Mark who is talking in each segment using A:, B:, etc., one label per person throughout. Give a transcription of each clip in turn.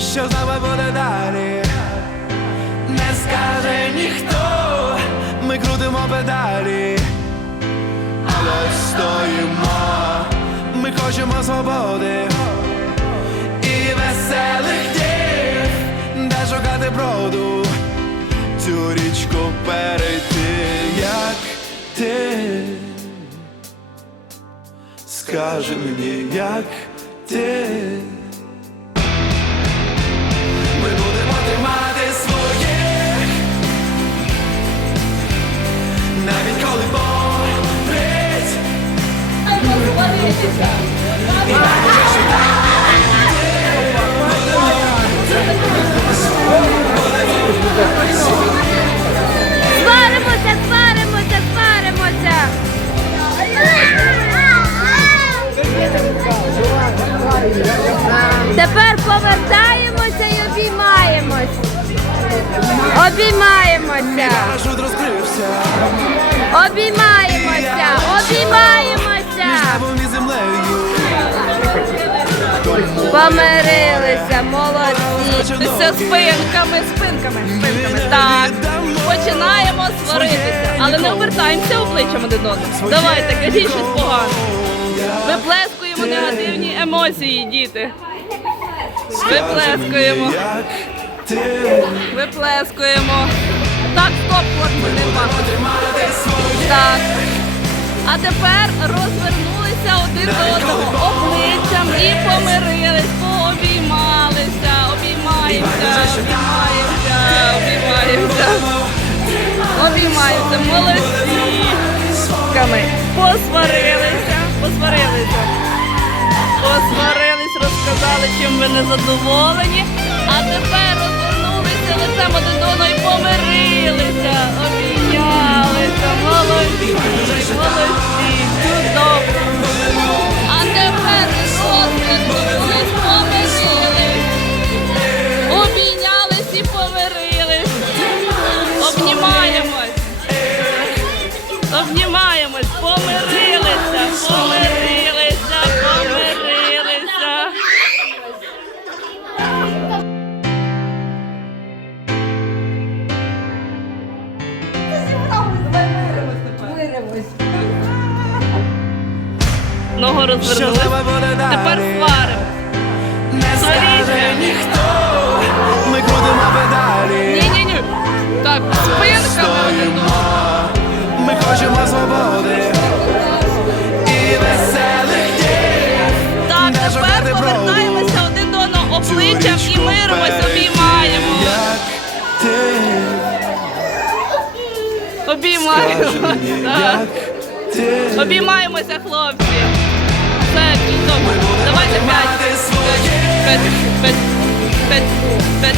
A: що з нами буде далі, не скаже ніхто, ми крутимо педалі, але стоїмо, ми хочемо свободи і веселих днів, де шукати броду, цю річку перейти, як ти. Скажи мені, як ти.
B: Сваримося, сваримося, сваримося. Тепер повертаємося і обіймаємось. Обіймаємося. Обіймаємося. Помирилися, молодці.
C: Все спинками, спинками, спинками. Так. Починаємо сваритися, але не обертаємося обличчям один одного. Давайте, кажіть щось погане. Виплескуємо негативні емоції, діти. Виплескуємо, виплескуємо. Так, стоп, хлопці, не пахне. Так. А тепер розвернулися один до одного обличчям і помирились, пообіймалися, обіймаємося, обіймаємося, обіймаємося. Обіймаємося, молодці. Посварилися, посварилися. Посварились, розказали, чим ви не задоволені. Обнімаємось, помирилися, помирилися, помирилися. Ногу розвернули. Тепер сваримо.
A: Не
C: Так. Обіймаємося, хлопці. Все, чудово. Давайте п'ять. П'ять, п'ять, п'ять, п'ять,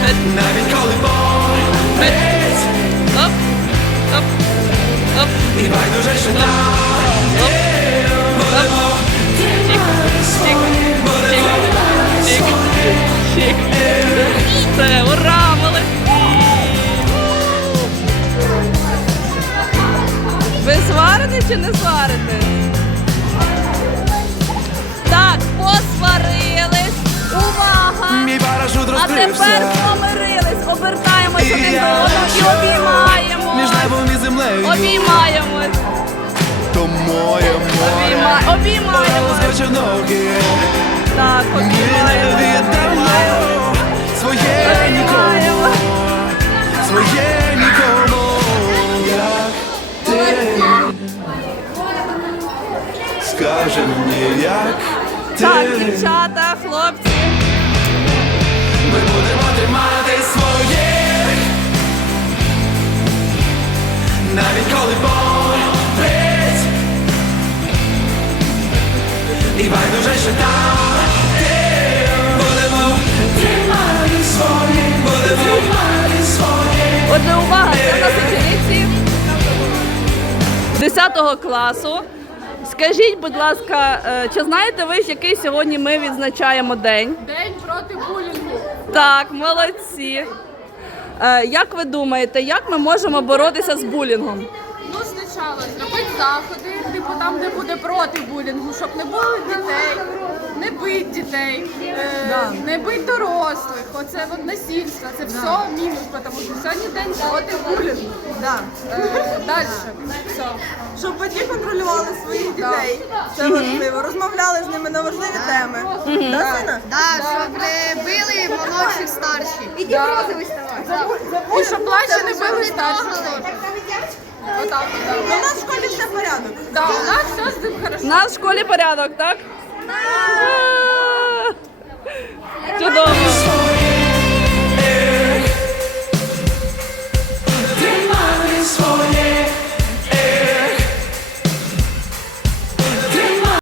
C: п'ять,
A: навіть коли болить.
C: Оп, оп, оп,
A: І байдуже, що там
C: оп, оп. Чи не сварите? Так, посварились. Увага!
A: мій парашут
C: А тепер помирились, обертаємось один до одного і обіймаємо.
A: Між небом і землею.
C: Обіймаємось.
A: То моє море.
C: Обійма... Обіймаємо.
A: Розкачу.
C: Так,
A: Ми
C: Так, дівчата, хлопці.
A: Ми будемо тримати своїх Навіть коли болить. І байдуже, що там ти Будемо тримати своїх Будемо тримати своїх
C: Отже, увага, це нас учениці 10 класу. Скажіть, будь ласка, е, чи знаєте ви, який сьогодні ми відзначаємо день?
D: День проти булінгу.
C: Так, молодці. Е, Як ви думаєте, як ми можемо боротися з булінгом?
D: Ну, спочатку зробити заходи, типу там, де буде проти булінгу, щоб не було дітей. Дітей, е, не бить дорослих. Оце от насильство, це все мінус, тому що сьогодні день проти булінгу.
E: Да.
D: Е, Далі. Все.
E: Щоб батьки контролювали своїх дітей. Це важливо. Розмовляли з ними на важливі теми. Да, сина?
F: Так, щоб не били молодших старші.
D: Да.
F: розовий ставай.
D: І щоб плаче не били старших. Отак, от,
E: У нас в школі все порядок.
D: Да, у нас все з цим
C: У
D: хорошо.
C: нас в школі порядок, так? 就这么